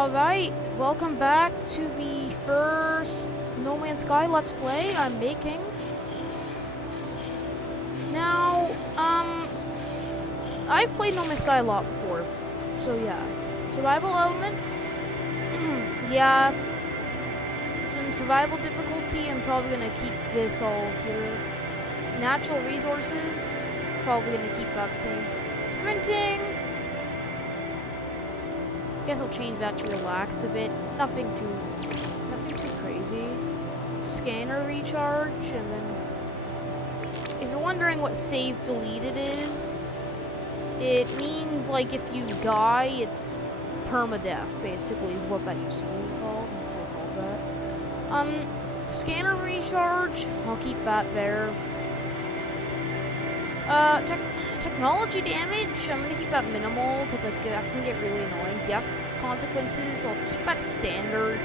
Alright, welcome back to the first No Man's Sky Let's Play I'm making. Now, I've played No Man's Sky a lot before, so yeah. Survival elements, yeah. In survival difficulty, I'm probably gonna keep this all here. Natural resources, probably gonna keep that the same. Sprinting, guess I'll change that to relaxed a bit. Nothing too crazy. Scanner recharge, and then if you're wondering what save deleted is, it means like if you die, it's permadeath, basically is what that used to be called. It's still called that. Scanner recharge, I'll keep that there. Technology damage, I'm gonna keep that minimal because that can get really annoying. Death consequences, I'll keep that standard.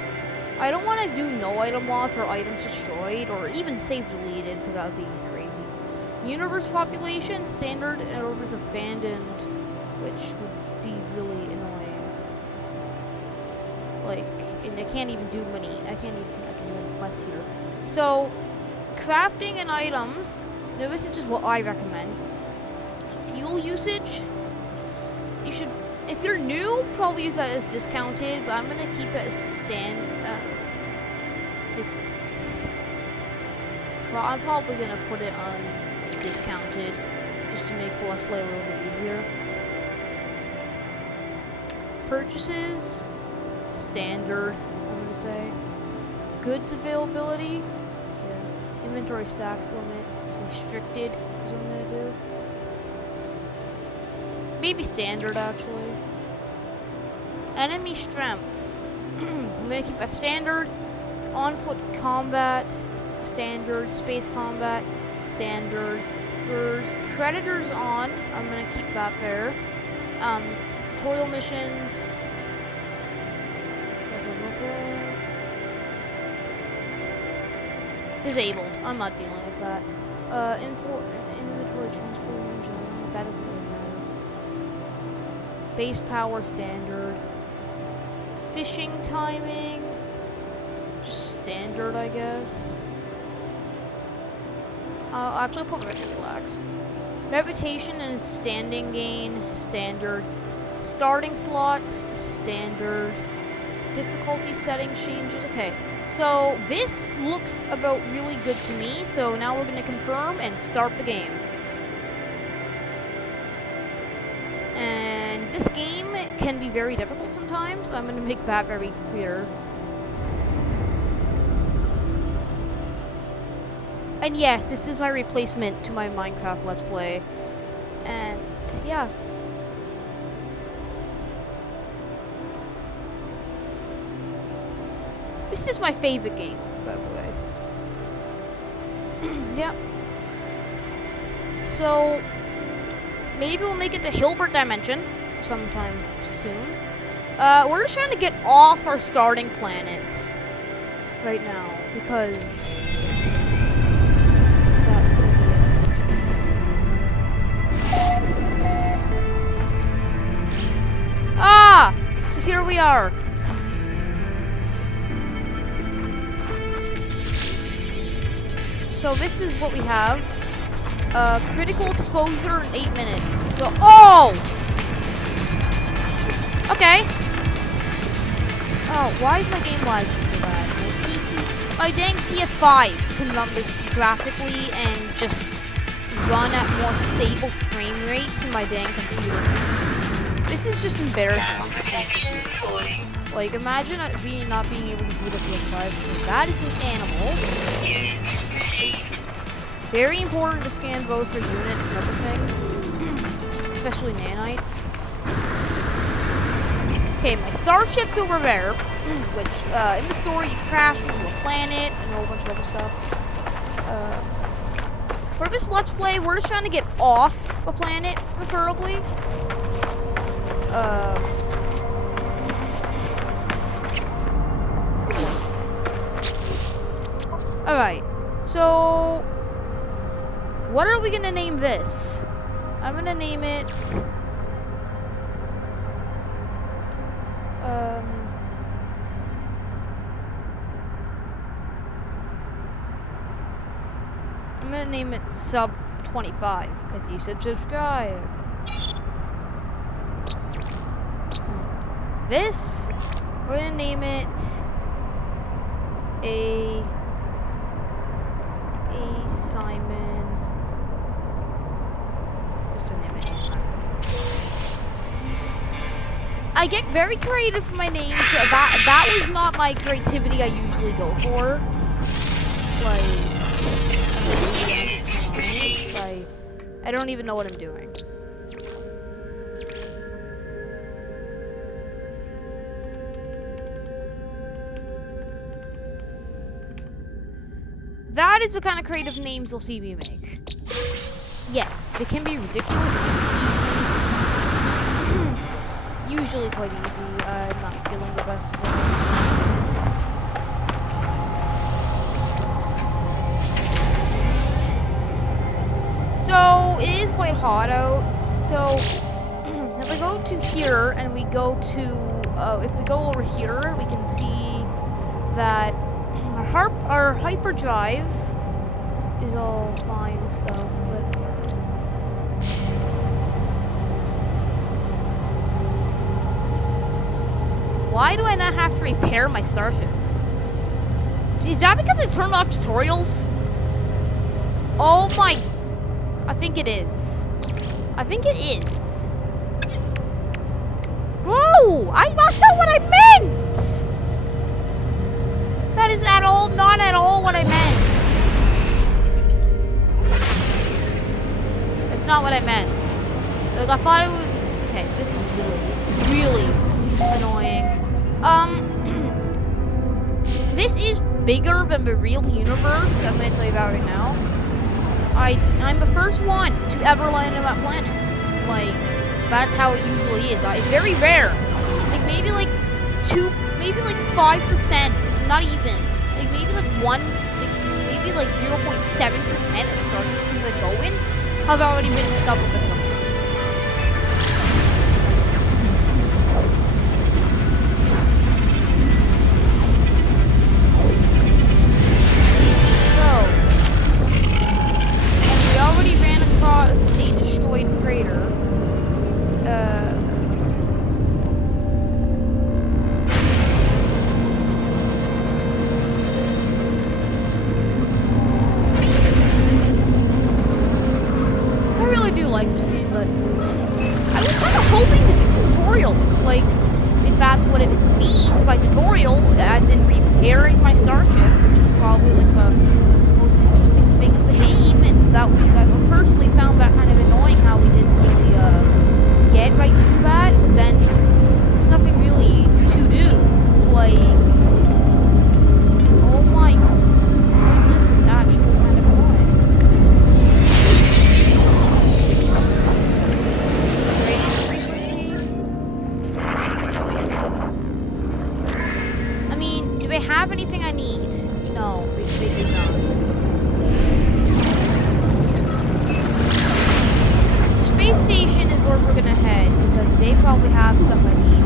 I don't want to do no item loss or items destroyed or even save deleted because that would be crazy. Universe population, standard, and universe abandoned, which would be really annoying. Like, and I can't even do I can do less here. So, crafting and items, now this is just what I recommend. Fuel usage, you should, if you're new, probably use that as discounted, but I'm gonna keep it as I'm probably gonna put it on discounted, just to make the Let's Play a little bit easier. Purchases, standard, I'm gonna say. Goods availability, yeah. Inventory stacks limit, restricted is what I'm gonna do. Maybe standard, actually. Enemy strength. I'm gonna keep that standard. On foot combat, standard. Space combat, standard. There's predators on. I'm gonna keep that there. Tutorial missions. Disabled. I'm not dealing with that. Inventory transport engine. That is. Base power standard. Fishing timing. Just standard, I guess. I'll actually put ready relaxed. Reputation and standing gain, standard. Starting slots, standard. Difficulty setting changes. Okay, so this looks about really good to me, so now we're going to confirm and start the game. This game can be very difficult sometimes, so I'm going to make that very clear. And yes, this is my replacement to my Minecraft Let's Play. And yeah. This is my favorite game, by the way. Yeah. So, maybe we'll make it to Hilbert Dimension sometime soon. We're just trying to get off our starting planet right now because that's gonna be it. So here we are. So this is what we have. Critical exposure in 8 minutes. So, okay. Oh, why is my game lagging so bad? My PC, my dang PS5 can run this graphically and just run at more stable frame rates in my dang computer. This is just embarrassing. Like, imagine not being able to boot up PS5. That is an animal. Very important to scan both for units and other things, especially nanites. Okay, my starship's over there, which, in the story, you crash into a planet and a whole bunch of other stuff. For this Let's Play, we're just trying to get off a planet, preferably. Alright, so what are we gonna name this? I'm gonna name it gonna name it Sub 25 because you should subscribe. This, we're gonna name it a Simon. Just to name it Simon. I get very creative with my names. That was not my creativity I usually go for. Like, I don't even know what I'm doing. That is the kind of creative names you'll see me make. Yes, it can be ridiculous, easy. Usually quite easy. I'm not feeling the best today. So, it is quite hot out. So, if we go to here and we go to, if we go over here, we can see that our hyperdrive is all fine stuff, but why do I not have to repair my starship? Is that because I turned off tutorials? Oh my... I think it is. I think it is. Bro! That's not what I meant! That is not at all what I meant. It's not what I meant. Like, I thought it was... Okay, this is really annoying. This is bigger than the real universe, I'm gonna tell you about right now. I'm the first one to ever land on that planet. Like, that's how it usually is. It's very rare. Like, maybe like 5%, not even. Like, maybe like maybe like 0.7% of star systems that go in have already been discovered by someone. A destroyed freighter. I really do like this game, but I was kind of hoping to do a tutorial. Like, if that's what it means by tutorial, as in repairing my starship, which is probably like the most interesting thing of the game, and that was, I personally found that kind of annoying how we didn't really get right to that, because then there's nothing really to do. Like, oh my goodness, it's actually kind of annoying. I mean, do they have anything I need? No, they do not. Space station is where we're gonna head because they probably have stuff I need.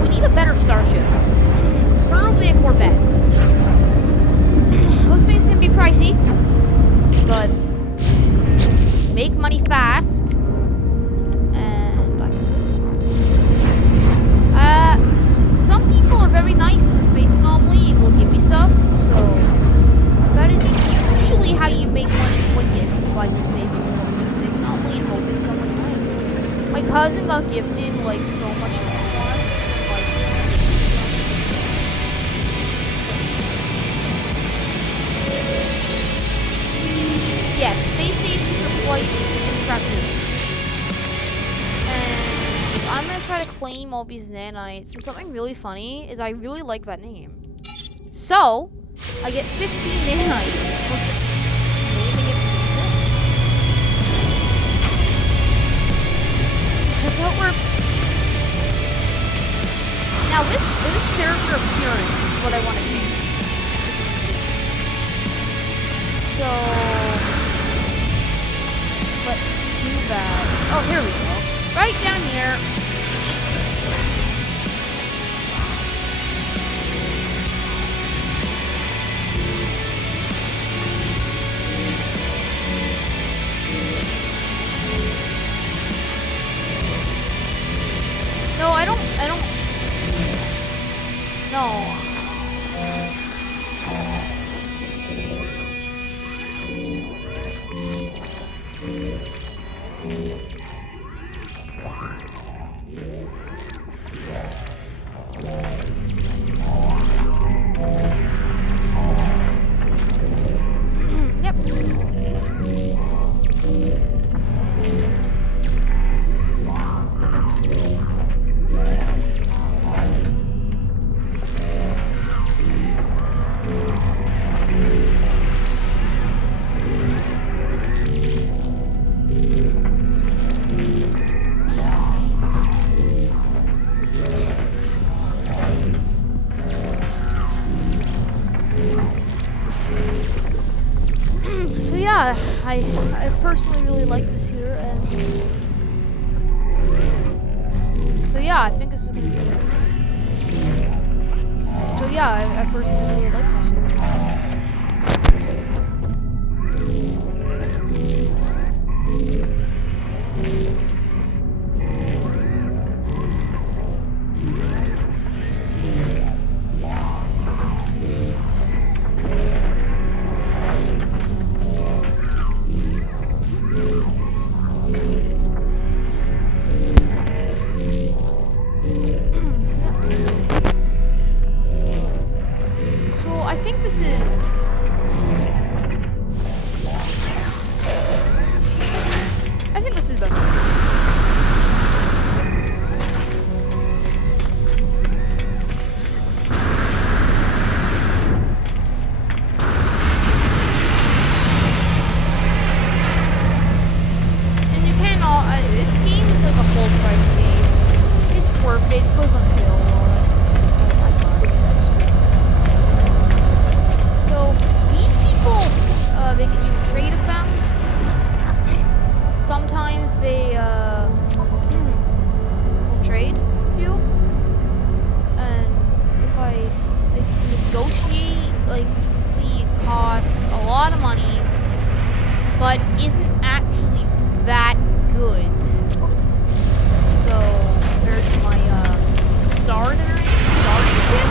We need a better starship. Preferably a Corvette. Those things can be pricey, but make money fast. Some people are very nice in the space anomaly and will give me stuff, so that is usually how you make money quickest, by just basing space anomaly and hoping someone's nice. My cousin got gifted like so much stuff once, like yeah, space stations are quite impressive. I'm gonna try to claim all these nanites, and something really funny is I really like that name. So, I get 15 nanites for just naming it. That's how it works. Now this character appearance is what I want to change. So Let's do that. Oh, here we go. Right down here. No, I don't, no. Yep. So yeah, I personally really like this here, and so yeah, I think this is gonna be. So yeah, I personally really like this here. So I think this is. I think this is better. And you can all. Its game is like a full price game. It's worth it. It goes on sale. So these people, you can trade with them. Sometimes they will trade with you, and if I negotiate, like you can see, it costs a lot of money, but isn't actually that good. So compared to my starting ship,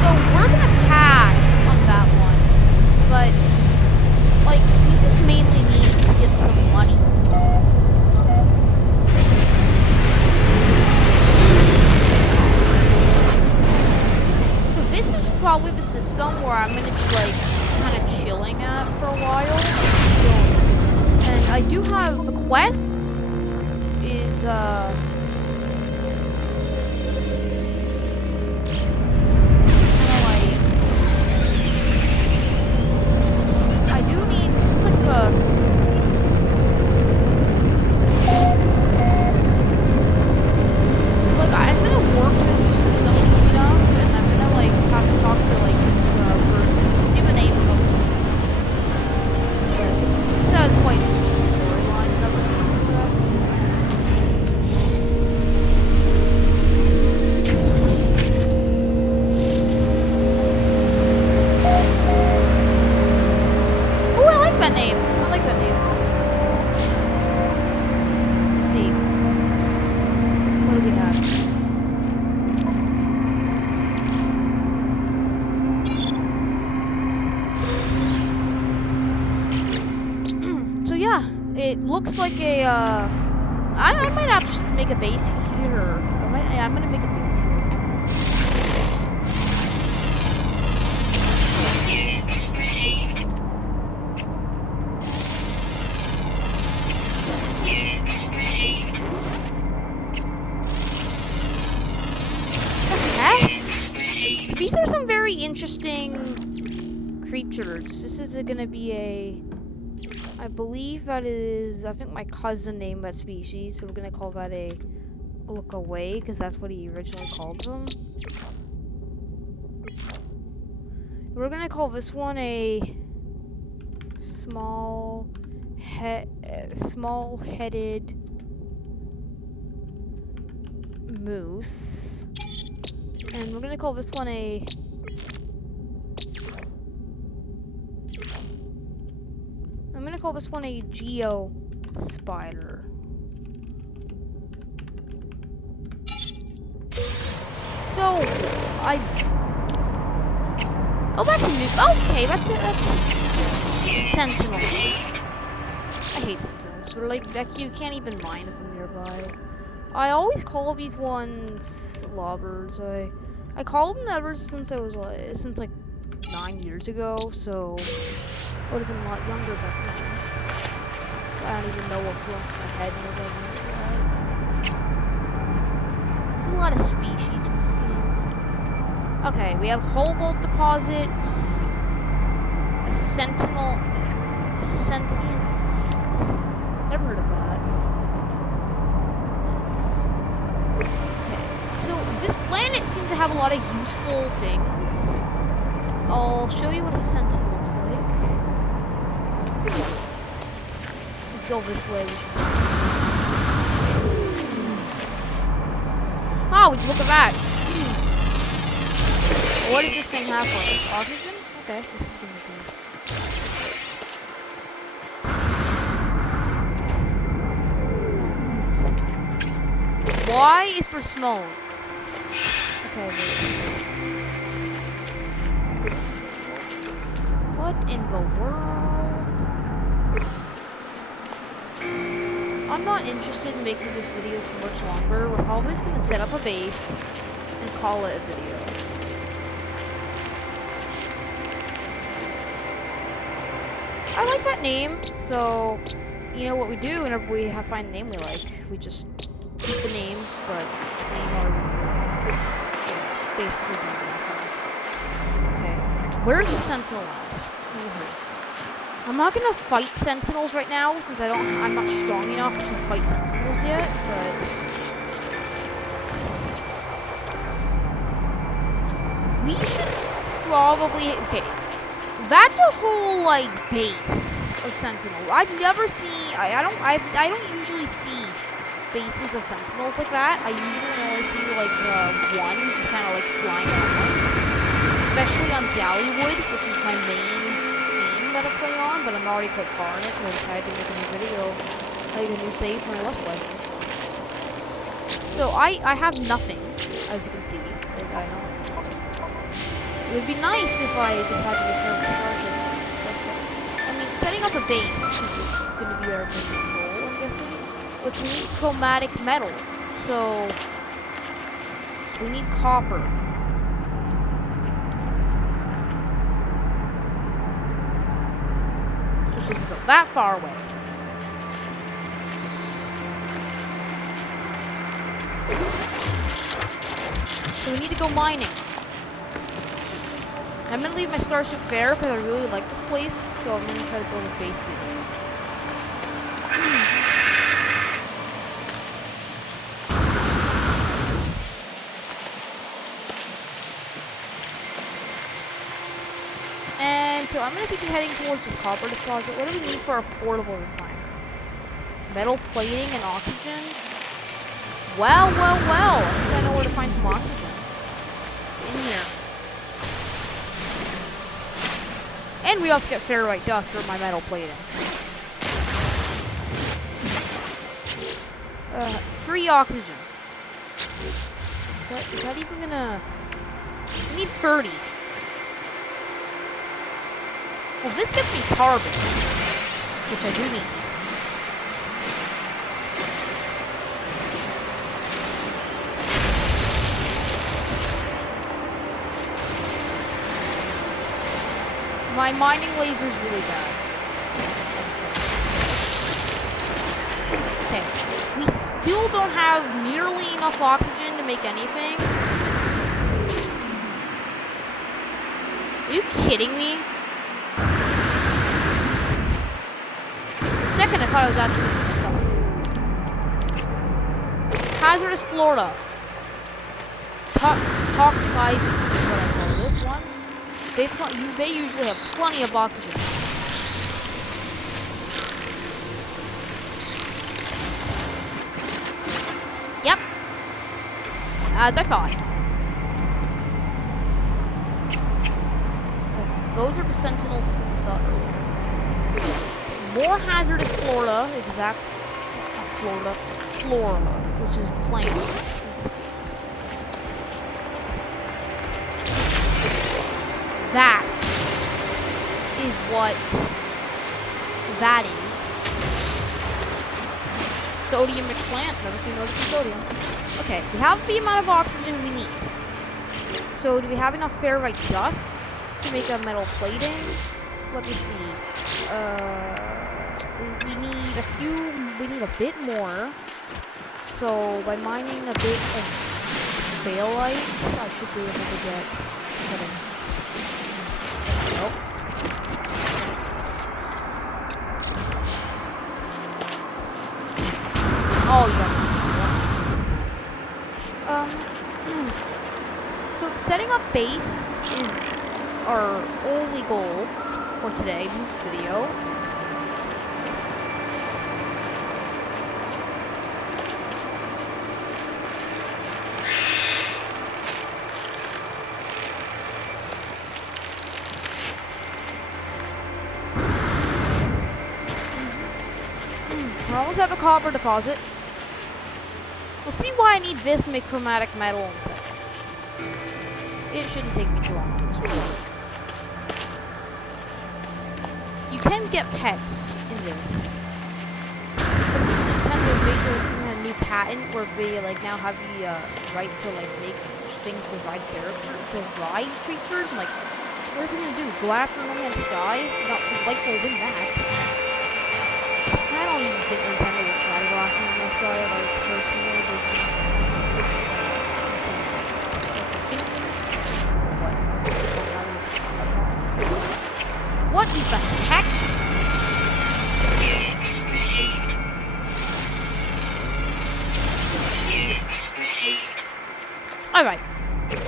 so we're gonna pass on that one. But like we just mainly need to get some money. So this is probably the system where I'm gonna be like kind of chilling at for a while. So, and I do have the quest is like I'm gonna work with new systems enough, and I'm gonna like have to talk to like this person who's even name of it says quite interesting storyline and everything like that. Oh, I like that name. I like that name. Let's see. What do we have? So yeah, it looks like a. I might have to make a base here. I'm gonna make a base here. These are some very interesting creatures. This is gonna be a. I believe that is. I think my cousin named that species, so we're gonna call that a look away because that's what he originally called them. We're gonna call this one a small small-headed moose. And we're gonna call this one a... I'm gonna call this one a geo spider. So, oh, that's a new... Okay, that's sentinels. I hate sentinels. They're like, you can't even mine them nearby. I always call these ones lawbirds. I called them ever since I was like 9 years ago, so I would have been a lot younger back then. So I don't even know what was going through my head when I There's a lot of species in this game. Okay, we have Cobalt deposits, a sentinel, sentient plants. Never heard of that. So this planet seems to have a lot of useful things. I'll show you what a sentinel looks like. We'll go this way. Oh, would you look at that? What does this thing have for us? Oxygen? Okay, this is gonna be good. Why is there smoke? Okay, what in the world? I'm not interested in making this video too much longer. We're probably just gonna set up a base and call it a video. I like that name, so you know what we do whenever we find a name we like. We just keep the name, but name our basically do nothing. Okay, where's the sentinel at? I'm not gonna fight sentinels right now since I'm not strong enough to fight sentinels yet, but we should probably that's a whole like base of sentinel. I've never seen I don't usually see bases of sentinels like that. I usually only see like one just kind of like flying around, especially on Dollywood, which is my main game that I play on. But I'm already quite far in it, so I decided to make a new video, like a new save for my Let's Play. So I have nothing, as you can see. Like, I don't. It would be nice if I just had to repair my starship and stuff. I mean, setting up a base is going to be our main goal, I'm guessing. Which we need chromatic metal, so we need copper. Which is about that far away. So we need to go mining. I'm gonna leave my starship there because I really like this place, so I'm gonna try to build a base here. And so I'm gonna be heading towards this copper deposit. What do we need for a portable refiner? Metal plating and oxygen? Well. I think I know where to find some oxygen. In here. And we also get ferrite dust for my metal plating. Free oxygen. Is that even gonna... I need 30. Well, this gets me carbon, which I do need. My mining laser's really bad. Okay, we still don't have nearly enough oxygen to make anything. Are you kidding me? For a second, I thought I was actually stuck. Hazardous Florida. Toxic ivy. What, this one? They usually have plenty of oxygen. as I thought. Those are the sentinels that we saw earlier. More hazardous flora, flora, which is plants. That is what that is. Sodium rich plant. Never seen those with sodium. Okay, we have the amount of oxygen we need. So do we have enough ferrite dust to make a metal plating? Let me see. We need a bit more. So by mining a bit of baelite, I should be able to get nope. Oh, yeah. So setting up base is our only goal for today, this video. We almost have a copper deposit. We'll see why I need this to make chromatic metal in a second. It shouldn't take me too long to explore. You can get pets in this. This is Nintendo's making a new patent where they now have the right to make things to ride creatures. I'm like, what are we gonna do? Go after No Man's Sky? Not like we'll win that. I don't even think Nintendo would try to go after No Man's Sky, personally. What the heck? Alright.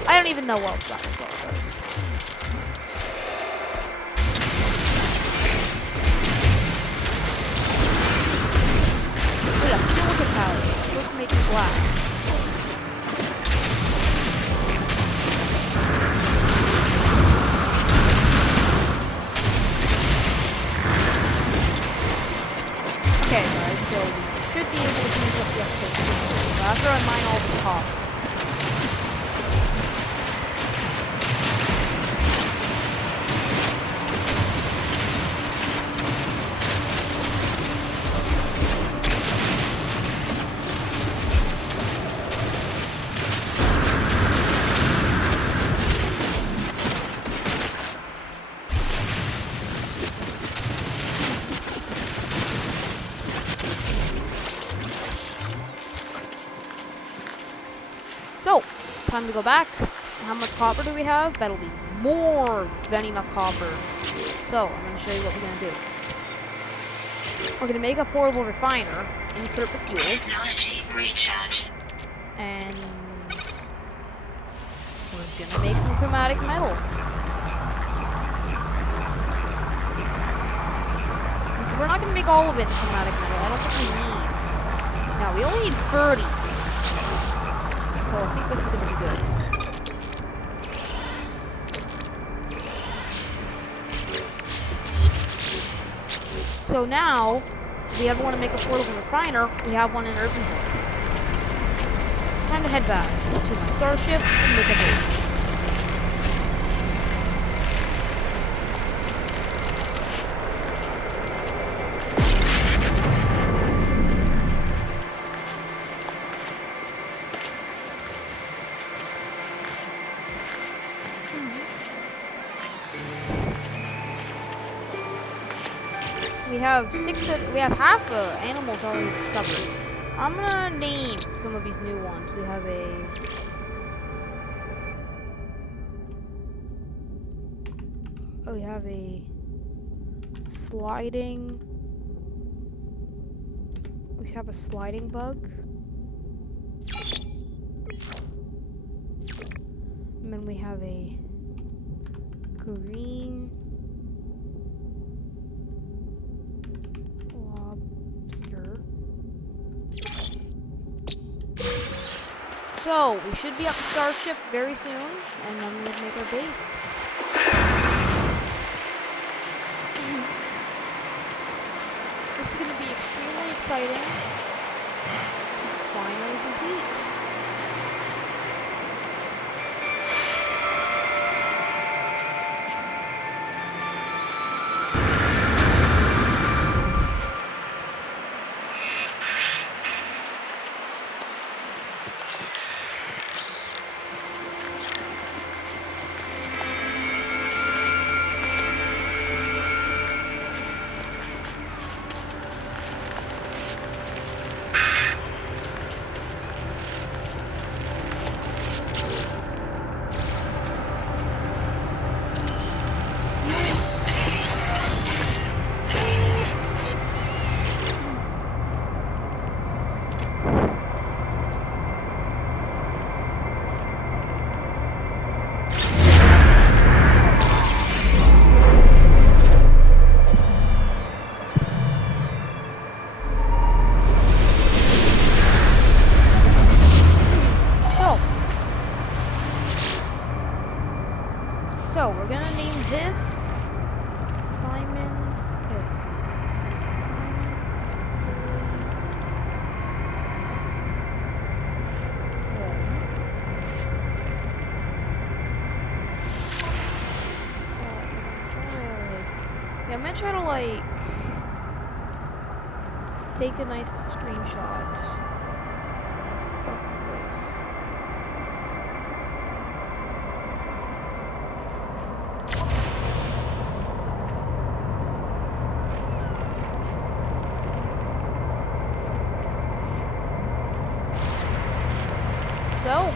I don't even know what that was all about. Oh yeah, silicon powder. Supposed to make it glass. Okay, guys, so we should be able to finish up the episode soon. So after I mine all the copper. So, time to go back. How much copper do we have? That'll be more than enough copper. So, I'm going to show you what we're going to do. We're going to make a portable refiner, insert the fuel, technology recharge, and we're going to make some chromatic metal. We're not going to make all of it chromatic metal. I don't think we need. No, we only need 30. So I think this is going to be good. So now, if we ever want to make a portable refiner, we have one in Irvington. Time to head back to my starship and make a base. We have half the animals already discovered. I'm gonna name some of these new ones. We have a sliding. We have a sliding bug. And then we have a green lobster. So So, we should be at the starship very soon, and then we'll make our base. This is going to be extremely exciting to finally compete. So, we're gonna name this Simon. I'm gonna try to like take a nice screenshot of this. So,